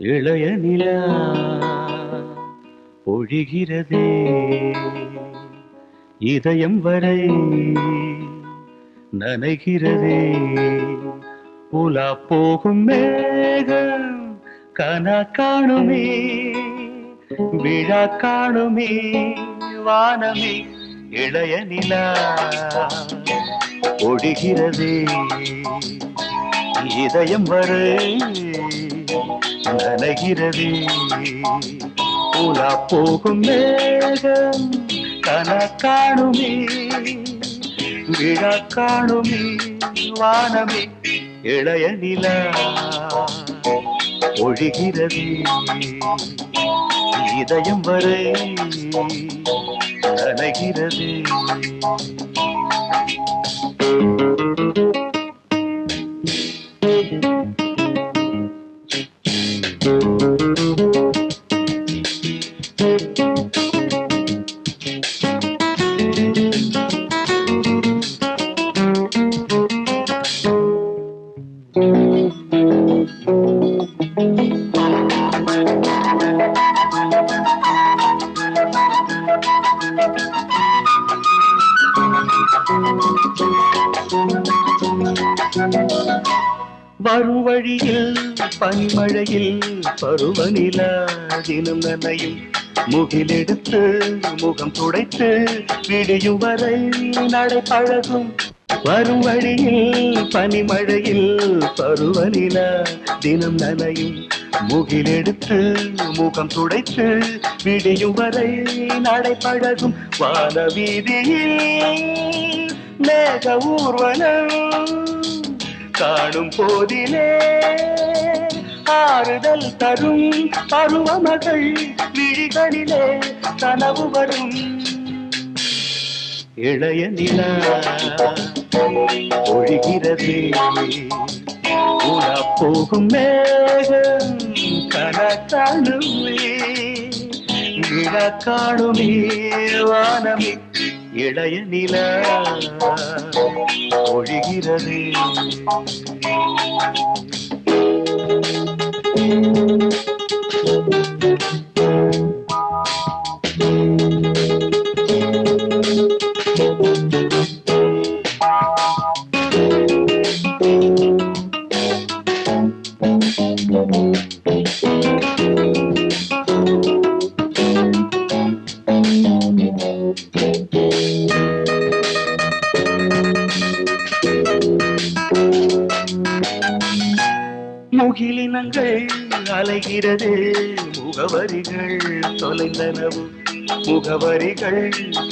இளைய நிலா பொழிகிறதே இதயம் வரை நனைகிறதே உலா போகும் மேகம் கனா காணுமே விழா காணுமே வானமே இளைய நிலா பொழிகிறதே இதயம் வரை நனைகிறதே உலா போகும் மேகம் கனா காணுமே விழா காணுமே வானமே இளைய நிலா ஒழிகிறதே இதயம் வரை நனைகிறதே. வரும் வழியில் பனிமழையில் பருவநிலா தினம் நனையும் முகிலெடுத்து முகம் துடைத்து விடியும் வரை நடை பழகும். வரும் வழியில் பனிமழையில் பருவநிலா தினம் நனையும் முகிலெடுத்து முகம் துடைத்து விடியும் வரை நடை பழகும். வான வீதியில் மேக ஊர்வலம் காணும் போதிலே ஆறுதல் தரும் பருவமகள் விழிகளிலே கனவு வரும். இளைய நிலா ஒழிகிறதே உலா போகும் மேகம் கனா காணுமே விழா காணுமே வானமே இளைய நிலா ஒழிகிறதே. முகிலினங்கள் அலைகிறது முகவரிகள் தொலைந்தனவு முகவரிகள்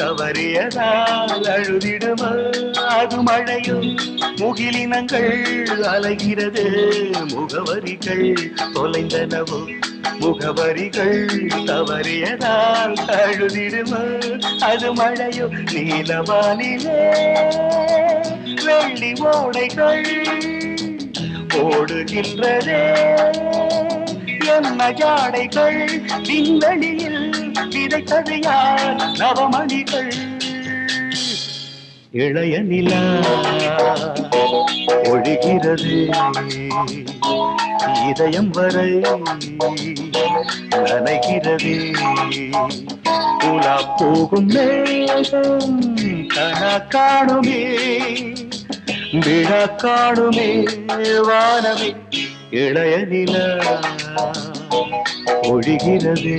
தவறியதால் அழுதிடுமா அது மழையும். முகிலினங்கள் அலைகிறது முகவரிகள் தொலைந்தனவு முகவரிகள் தவறியதால் அழுதிடுமா அது மழையோ. நீலவானிலே வெள்ளி ஓடைகள் ஓடுகின்றதே என்ன ஜாடைகள் விண்வெளியில் விதைத்தது யார் நவமணிகள். இளைய நிலா ஒழிகிறது இதயம் வரை நனைகிறதே உலா போகும் மேகம் கனா காணுமே விழா காணுமே வானமே இளைய நிலா ஒழிகிறதே.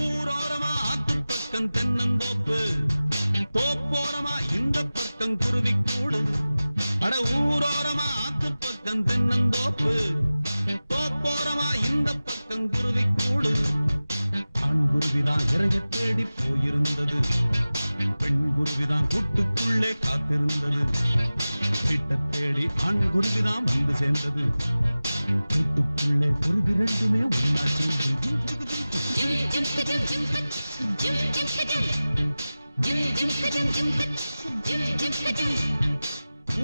ஊரோரமா ஆத்து பக்கம் தென்னந்தோப்பு, தோப்போரமா இந்த பக்கம் குருவி கூடு. அட ஊரோரமா ஆத்து பக்கம் தென்னந்தோப்பு, தோப்போரமா இந்த பக்கம் குருவி கூடு. ஆண் குருவிதான் இறைய தேடி போயிருந்தது, பெண் குருவிதான் கூட்டுக்குள்ளே காத்திருந்தது. கிட்ட தேடி ஆண் குருவிதான் வந்து சேர்ந்தது, கூட்டுக்குள்ளே குருவி ரெண்டுமே ஒன்னா சேர்ந்து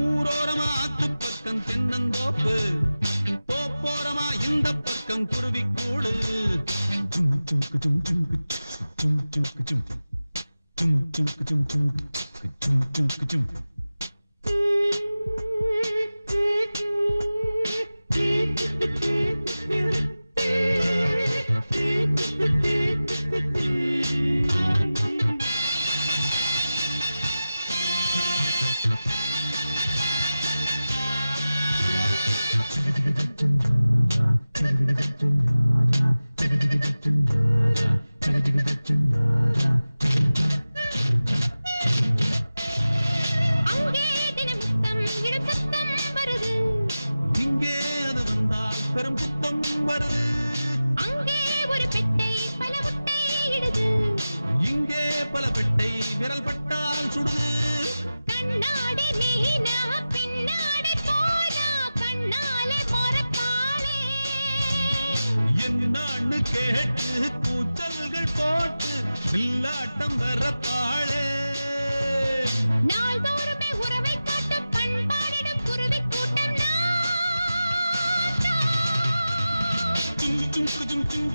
ஊரோரமா ஆத்து பக்கம் தென்னந்தோப்பு, தோப்போரமா இந்த பக்கம் குருவி கூடு. பெட்டை விரல் பட்டால் சுடுது. கண்ணாடி நீனா பின்னாடி போனா கண்ணாலே மொறப்பாளே. என்னான்னு கேட்டு கூச்சல்கள் போட்டு வில்லாட்டம் வரப்பாளே. நாள்தோறுமே உறவை காட்டும் பண்பாடிடும் குருவி கூட்டம் நான் தான். ஜும் ஜும் குஜும் ஜும்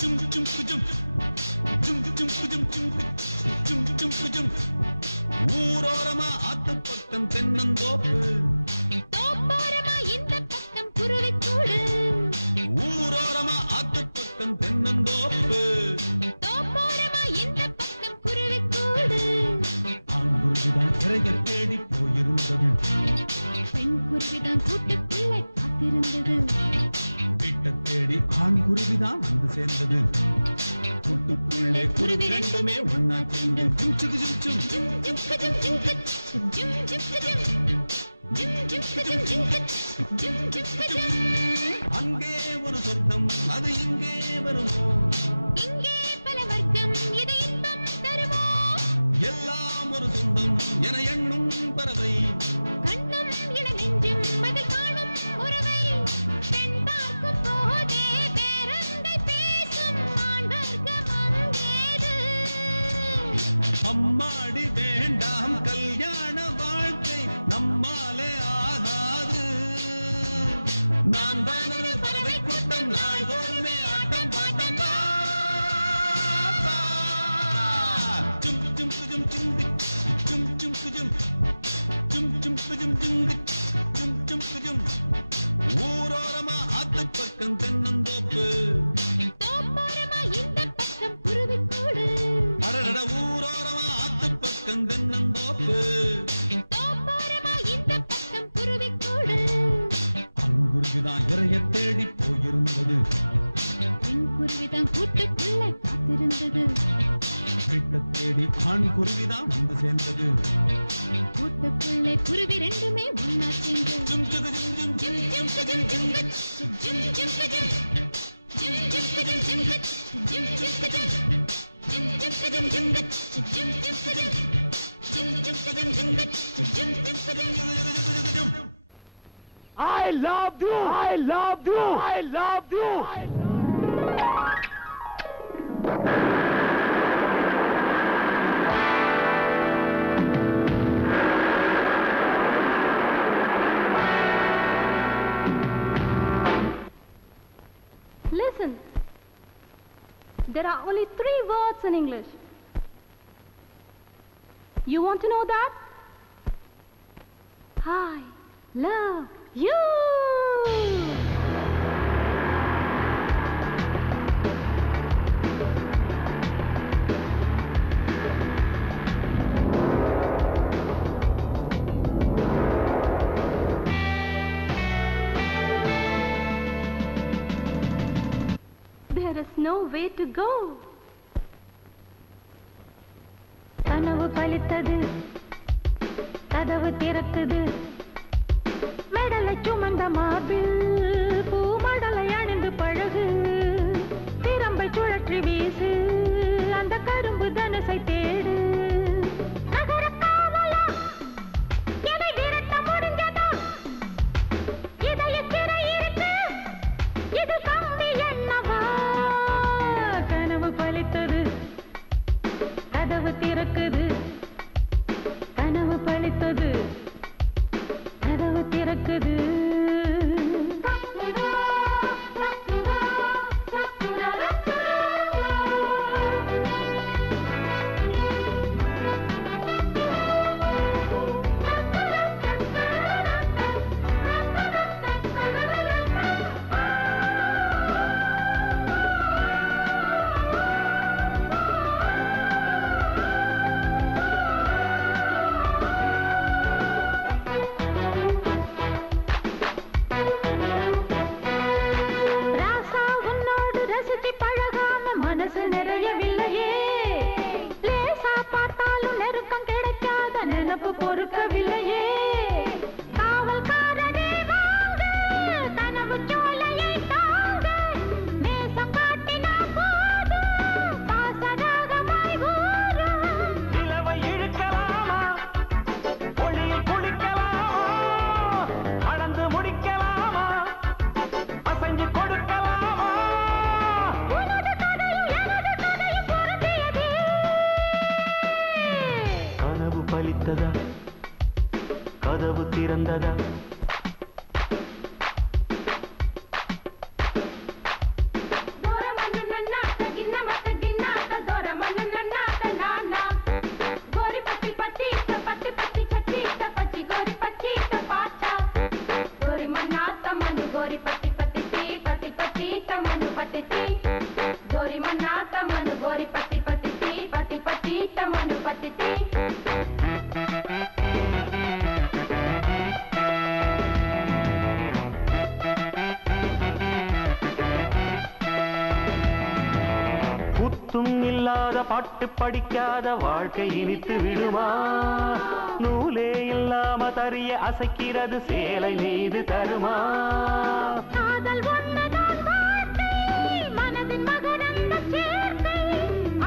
ஜும் ஜும் குஜும் ஜும் ஜும் குஜும் ஜும் ஜும் ஜும் குஜும். ஊரோரமா ஆத்து பக்கம் தென்னந்தோப்பு, தோப்போரமா இந்த பக்கம் குருவி கூடு. ஊரோரமா ஆத்து பக்கம் தென்னந்தோப்பு, தோப்போரமா இந்த பக்கம் குருவி கூடு. ஆங்குருவிதான் இறைய தேடி போயிருந்தது. பெண் குருவிதான் கூட்டுக்குள்ளே காத்திருந்தது. வீட்டை தேடி ஆண்குருவிதான் வந்து சேர்ந்தது. கூட்டுக்குள்ளே குருவி ரெண்டுமே ஒன்னா சேர்ந்து ஜும் சுகு ஜும் ஜும் ஜும் ஜும் குஜும் ஜும் குஜ் ஜும் ஜும் குஜும் ஜும் ஜும் குஜும் ஜும் குஜ் ஜும் ஜும் குஜும். அங்கே ஒரு சொர்க்கம் அது இங்கே வருமோ, இங்கே பல வர்க்கம் இது இன்பம் தருமோ. எல்லாம் ஒரு சொந்தம் என எண்ணும் பறவை. கண்ணும் இள நெஞ்சும் அது காணும் உறவை. பெண் பார்க்கும் போதே பேரங்கை பேசும் ஆண் வர்க்கம் அங்கேது. அம்மாடி வேண்டாம் கல்யாண வாழ்க்கை நம்மாலே ஆகாது. நாம் தான் ஒரு பறவை கூட்டம் நாள்தோறுமே ஆட்டம் பாட்டம் பா. ஜும் ஜும் குஜும் ஜும் ஜும் ஜும் குஜும் ஜும் ஜும் குஜும் ஜும் ஜும் ஜும் குஜும். ஊரோரமா ஆத்து பக்கம் தென்னந்தோப்பு, தோப்போரமா இந்த பக்கம் குருவி கூடு. அடடட ஊரோரமா ஆத்து பக்கம் தென்னந்தோப்பு, தோப்போரமா இந்த பக்கம் குருவி கூடு. அங்குருவிதான் இறைய தேடி போயிருந்தது. பெண் குருவிதான் கூட்டுக்குள்ளே காத்திருந்தது. வீட்டை தேடி ஆண் குருவிதான் வந்து சேர்ந்தது. கூட்டுக்குள்ளே குருவி ரெண்டுமே ஒன்னா சேர்ந்து ஜும் ஜுகு ஜும் ஜும் ஜும் ஜும் குஜும் ஜும் குஜ் ஜும் ஜும் குஜும் ஜும் ஜும் குஜும் ஜும் குஜ் ஜும் ஜும் குஜும் ஜும் ஜும் குஜும் ஜும் குஜ் ஜும் ஜும் குஜும் ஜும் ஜும் குஜும் ஜும் குஜ் ஜும் ஜும் குஜும். I love you. I love you. I love you. Listen. There are only 3 words in English. You want to know that? I love you. There is no way to go. கனவு பலித்தது, கதவு திறக்குது. மெடலை சுமந்த மார்பில் பூமடலை அணிந்து பழகு. திறம்பை சுழற்றி வீசு, அந்த கரும்பு தனுசை தேடு. நகர காவலா, என்னை விரட்ட முடிஞ்சதா? இதய சிறை இருக்கு, இது கம்பி என்னவா? கனவு பலித்தது, கதவு திறக்குது. கனவு பலித்தது, கதவு திறக்குது. ராசா உன்னோடு ரசிச்சு பழகாம மனசு நிறையவில்லையே. லேசா பார்த்தாலும் நெருக்கம் கிடைக்காத நினப்பு பொறுக்கவில்லையே. காவல்காரனே வாங்க, கனவு சோலையை தாங்க. நேசம் காட்டினா போதும், பாசராகமாய் ஊரும். பலித்ததா கதவு திறந்ததா குத்தும் இல்லாத பாட்டு படிக்காத வாழ்க்கை இனித்து விடுமா நூலே இல்லாம தறிய அசைக்கிறது சேலை மீது தருமா காதல் ஒன்றுதான் வார்த்தை மனதின் மகரந்த சேர்க்கை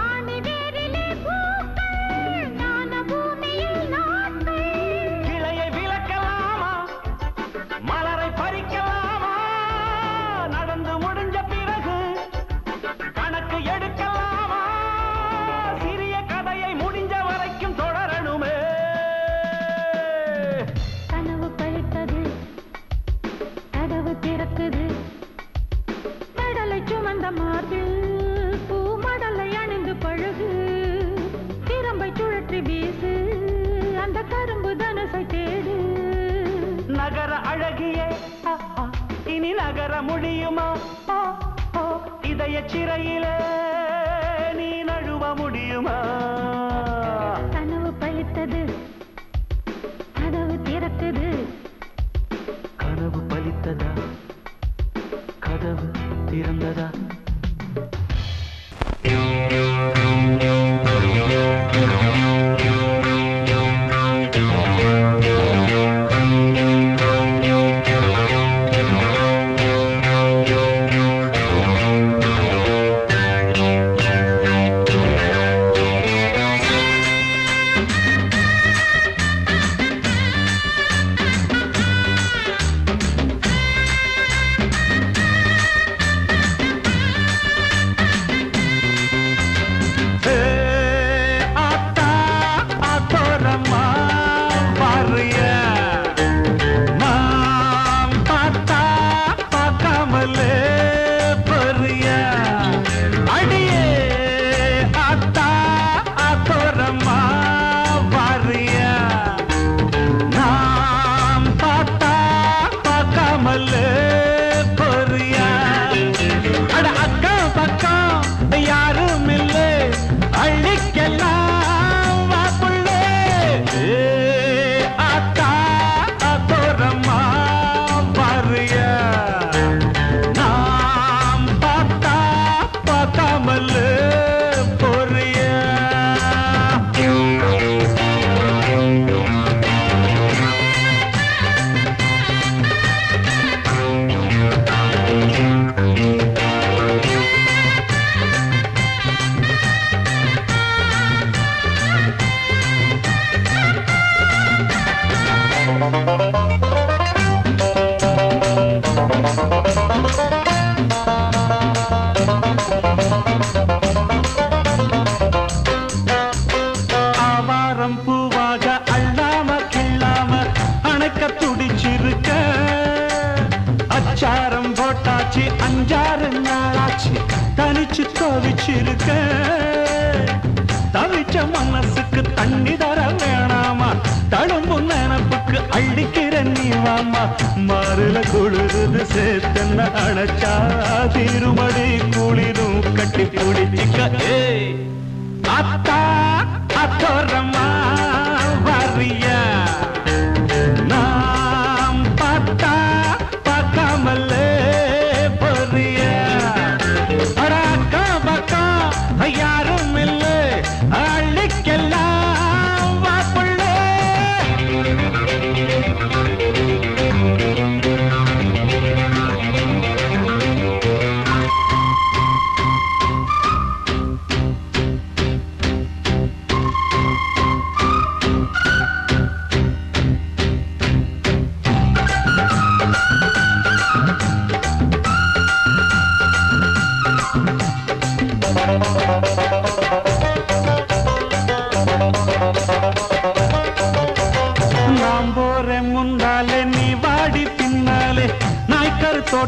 ஆணி வேரிலே பூக்கள் ஞான பூமியில் நாட்கள் கிளையை விளக்கலாமா மலரை பறிக்கலாமா நடந்து முடிஞ்ச பிறகு கணக்கு எடுக்கலாமா சிறிய கதையை முடிஞ்ச வரைக்கும் தொடரணுமே கனவு பழித்தது கதவு திறக்குது மடலை சுமந்த மார்பில் பூமடலை அணிந்து பழகு திறம்பை சுழற்றி வீசு அந்த கரும்பு தனுசை தேடு நகர அழகியே இனி நகர முடியுமா இதய சிறையிலே நீ நழுவ முடியுமா கனவு பழித்தது கதவு திறக்குது கனவு பலித்ததா கதவு திறந்ததா ஆவாரம் பூவாக அள்ளாம கிள்ளாம அணைக்க துடிச்சிருக்க அச்சாரம் போட்டாச்சு அஞ்சாறு நாளாச்சு தனிச்சு தவிச்சிருக்க தவிச்ச மனசுக்கு தண்ணி தர வேணாமா தழும்பு நினப்புக்கு அள்ளிக்கிற நீ வாமா மாறுல குளிருது சேர்த்தன்ன அணைச்சா திருமடி குளிரும் கட்டி பிடிச்சிக்க அத்தா அத்தோரமா வரியா நாம் பார்த்தா பார்க்காமலே பொரியா அக்கா பக்கா யாரும் இல்லை அள்ளிக்கெல்லாம் வாப்புள்ளே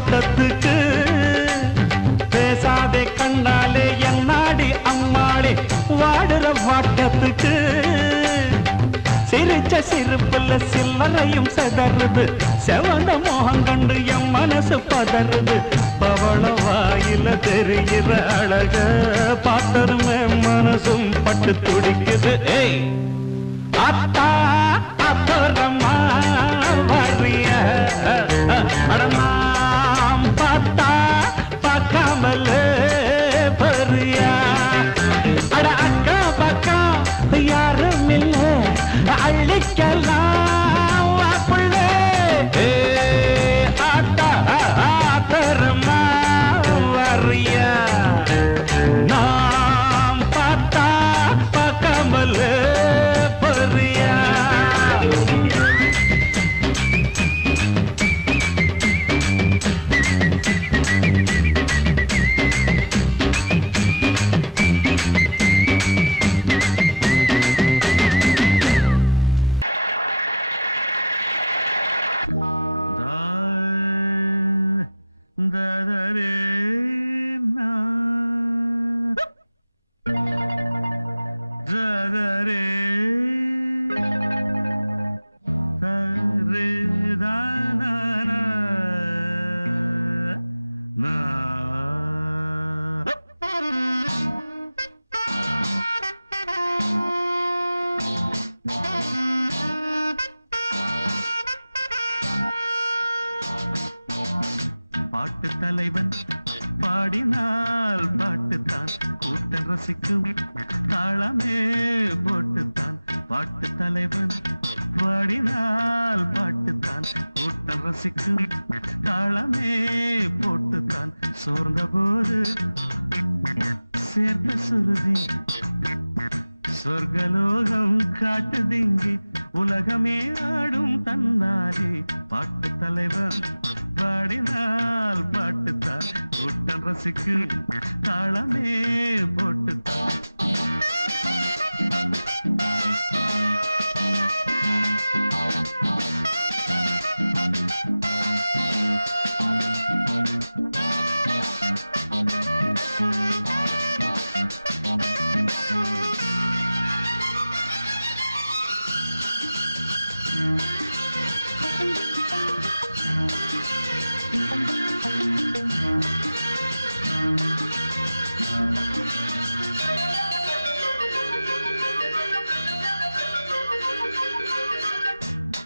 தோட்டத்துக்கு பேசாதே கண்ணாலே என்னாடி அம்மாளே வாடுற வாட்டத்துக்கு சிரிச்ச சிரிப்புல சில்லறையும் செதறுது செவந்த மோகம் கண்டு என் மனசு பதறுது பவள வாயில தெரிகிற அழக பார்த்தருமே மனசும் பட்டு துடிக்குது ஏய் அத்தா அப்புறமா வரிய அடமாம் பார்த்தா பார்க்காமல பரியா அட அக்கா பக்கா யாரும் இல்ல அள்ளிக்கலாம் வாப்புள்ளே ஆத்தா அப்புறமா வரிய நாம் பார்த்தா பார்க்காமல பரியா பாட்டு தலைவன் பாடினால் பாட்டுத்தான் கூட்டம் ரசிக்கும் தாளமே போட்டுத்தான் பாட்டு தலைவன் பாடினால் பாட்டுத்தான் கூட்டம் ரசிக்கும் தாளமே போட்டுத்தான் சோர்ந்த போது சேர்த்த சுருதி சொர்க்கலோகம் காட்டுதிங்கி உலகமே ஆடும் தன்னாலே பாட்டு தலைவன் பாடினால் பாட்டுத்தான் கூட்டம் ரசிக்கும் தாளமே போட்டுத்தான்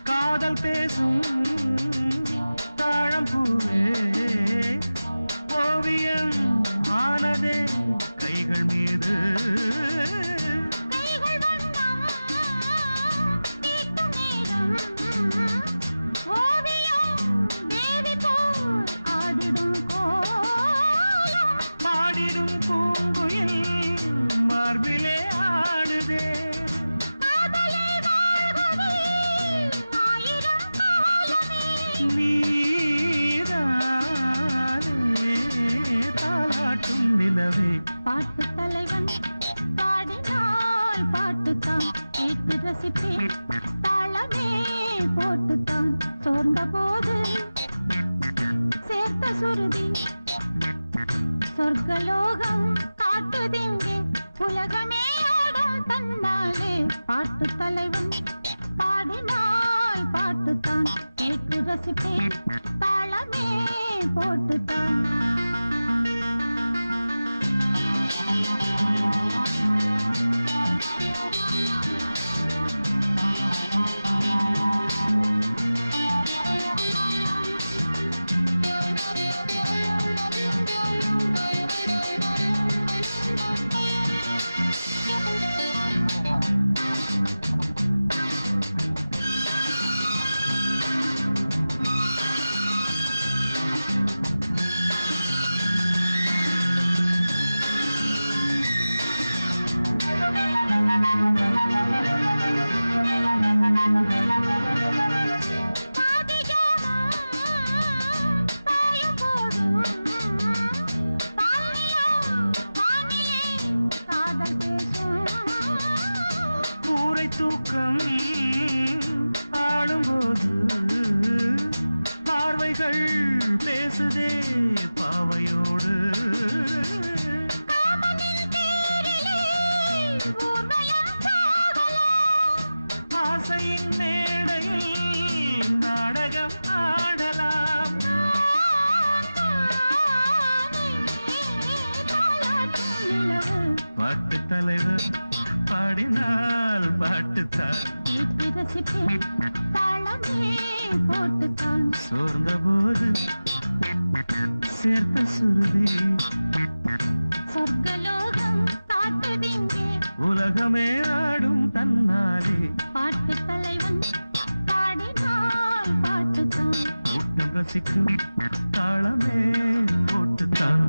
காதல் பேசும் தாழம்பூவே ஓவியம் ஆனதே கைகள் மீது பாடிடும் பூங்குயில் மார்பிலே ஆடுதே தாலாட்டும் நிலவே பாட்டு தலைவன் பாடினால் பாட்டுத்தான் கேட்டு ரசிப்பேன் தாளமே போட்டுத்தான் சோர்ந்த போது சேர்த்த சுருதி சொர்க்கலோகம் காட்டுதிங்கே உலகமே ஆடும் தன்னாலே பாட்டு தலைவன் பாடினால் பாட்டுத்தான் கேட்டு ரசிப்பேன் தாளமே போட்டுத்தான் தூக்கம் ஆளும்போது பார்வைகள் பேசுதே என்றால் பாட்டுத்தான். கேட்டு ரசிப்பேன் தாளமே போட்டுத்தான். சோர்ந்த போது சேர்த்த சுருதி சொர்க்கலோகம் காட்டுதிங்கே. உலகமே ஆடும் தன்னாலே. பாட்டு தலைவன் பாடினால் பாட்டுத்தான். கூட்டம் ரசிக்கும் தாளமே போட்டுத்தான்.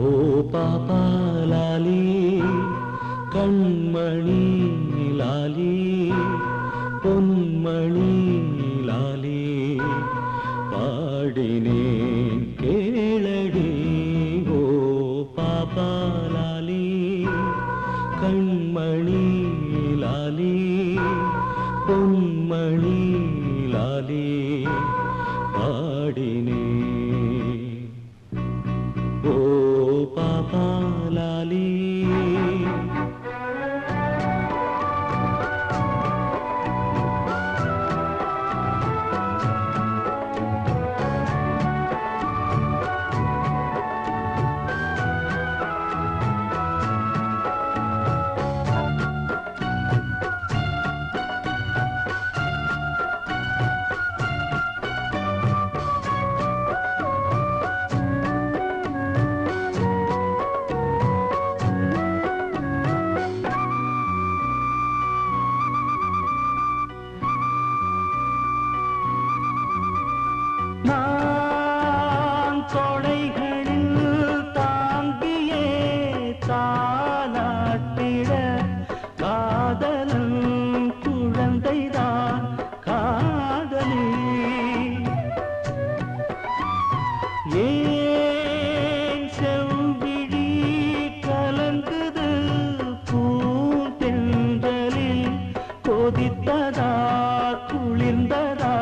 ஓ பாப்பா லாலி கண்மணி லாலி பொன்மணி லாலி பாடினேன் கேளடி. ஓ பாப்பா லாலி கண்மணி லாலி பொன்மணி லாலி பாடினேன். ஓ பாப்பா லாலி நான் கொடைகளில் தாங்கியே தாலாட்டிட காதலன் குழந்தைதான் காதலி. ஏன் செவ்விழி கலங்குது பூந்தென்றலில் கொதித்ததா குளிர்ந்ததா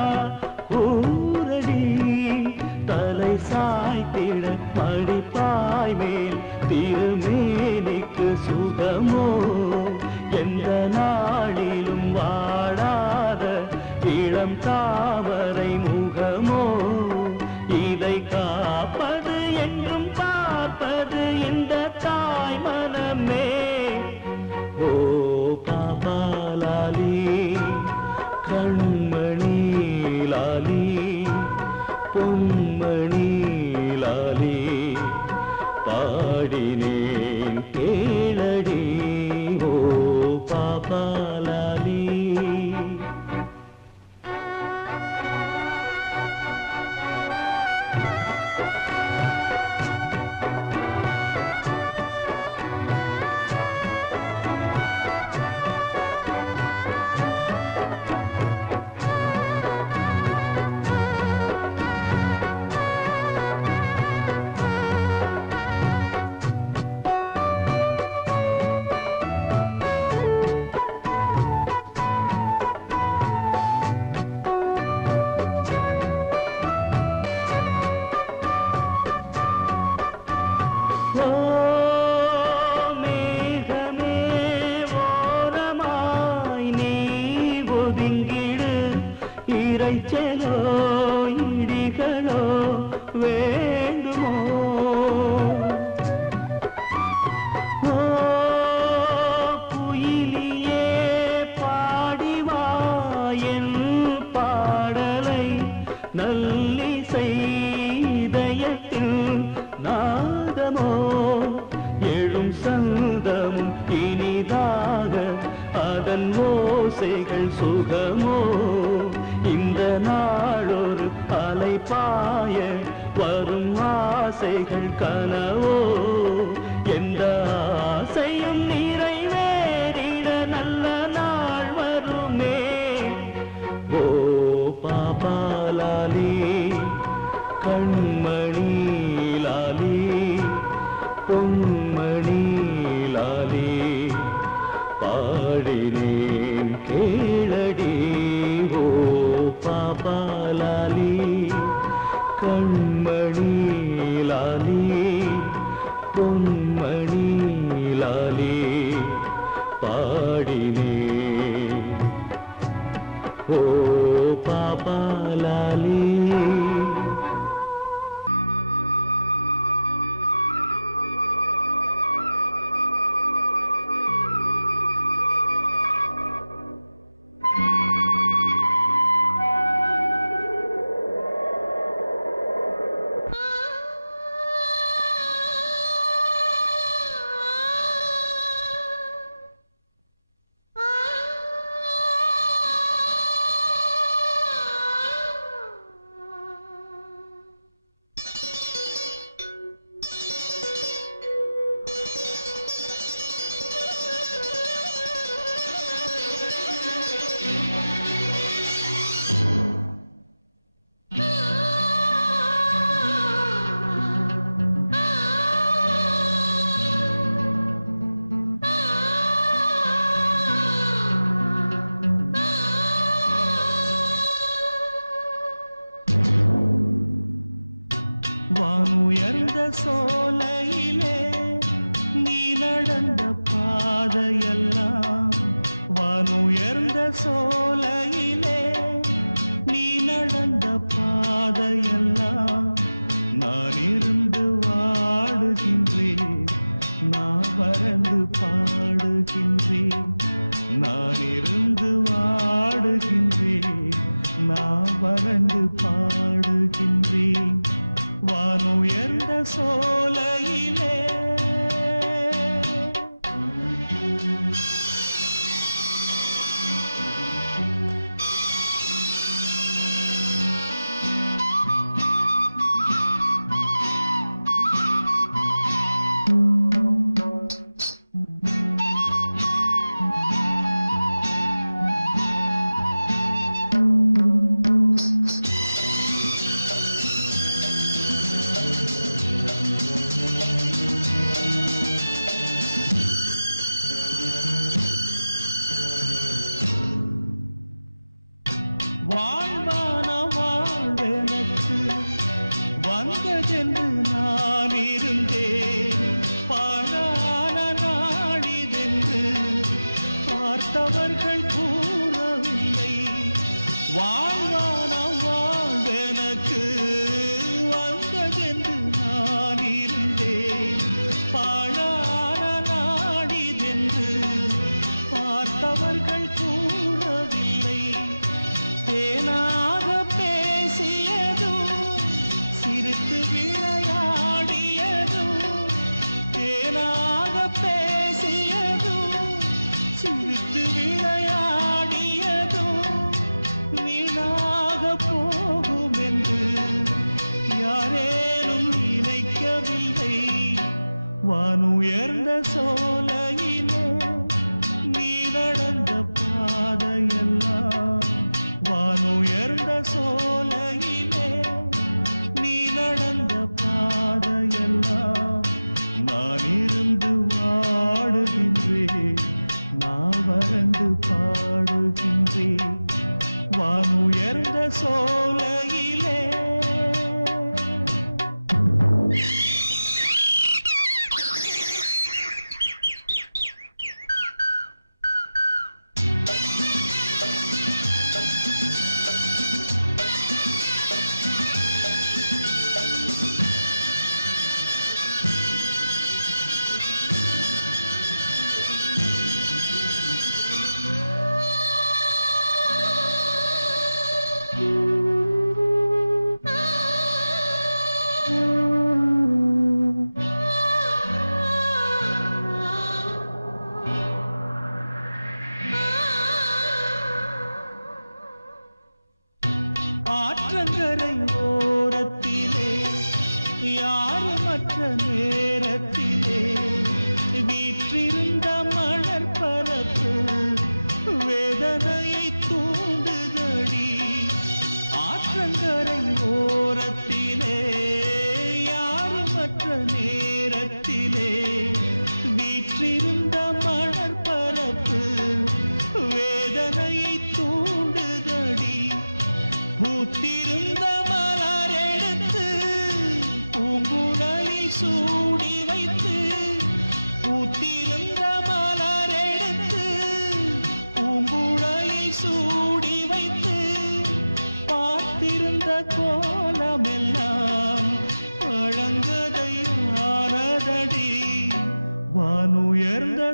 ஊரடி. தலை சாய்த்திட மடிப்பாய் மேல் திருமேனிக்கு சுகமோ. எந்த நாளிலும் வாடாத இளம் தாமரை முகமோ. இதை காப்பது என்றும் பார்ப்பது இந்த தாய் மனமே. ஓ பாப்பா லாலி கண்மணி லாலி பொன்மணி லாலி பாடினேன் கேளடி. ஓ பாப்பா லாலி ஓ மேகமே ஓரமாய் நீ ஒதுங்கிடு. இறைச்சலோ இடிகளோ வேண்டுமோ. ஓ குயிலியே பாடிவா என் பாடலை. நல்லிசை இதயத்தில் நாதமோ. எழும் சந்தமும் இனிதாக அதன் ஓசைகள் சுகமோ. இந்த நாளொரு அலைபாய வரும் ஆசைகள் கனவோ. எந்த ஆசையும் நிறைவேறிட நல்ல நாள் வருமே. ஓ பாப்பா லாலி கண்மணி லாலி பொன்மணி லாலி பாடினேன் கேளடி. ஓ பாப்பா லாலி கண்மணி லாலி பொன்மணி லாலி பாடினேன். ஓ பாப்பா லாலி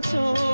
சோகம்